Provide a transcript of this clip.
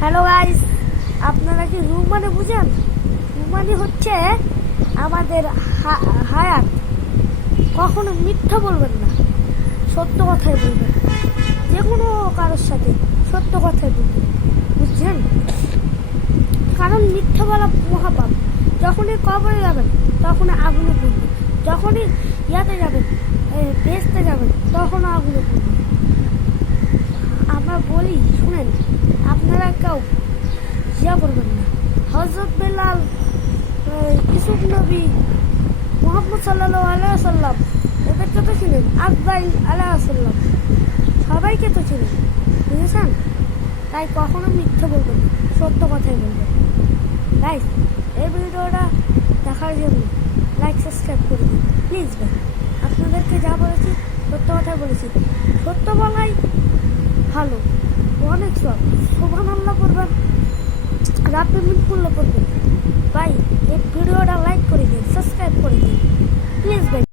Hello guys, আপনারা কি room মানে বুঝেন? রুম মানে হচ্ছে আমাদের হায়াত। কখনো মিথ্যা বলবেন না, সত্য কথাই বলবেন। যে কোনো কারোর সাথে সত্য কথাই বলবেন, বুঝছেন? কারণ মিথ্যা বলা মহাপাপ। যখনই কবরে যাবেন তখন আগুনে পড়বে, যখনই ইয়াতে যাবেন বেসতে যাবেন তখন আগুনে পড়বে। আমরা বলি শুনেন, আপনারা কেউ ইয়া করবেন না। হযরত বেলাল, ইউসুফ নবী, মুহাম্মদ সাল্লাল্লাহু আলাইহি সাল্লাম, এদেরকে তো ছিলেন, আজরাইল আলাইহিস সালাম, সবাইকে তো ছিলেন, বুঝেছেন? তাই কখনো মিথ্যে বলবেন না, সত্য কথাই বলবেন। গাইস, এই ভিডিওটা দেখার জন্য লাইক সাবস্ক্রাইব করে দিন প্লিজ ভাই। আপনাদেরকে যা বলেছি সত্য কথাই বলেছি, সত্য বলাই ভালো, অনেক সব। সুবহানাল্লাহ করবেন, রাব্বি মিনকুল্লাহ করবেন। ভাই এই ভিডিওটা লাইক করে দিন, সাবস্ক্রাইব করে দিন প্লিজ ভাই।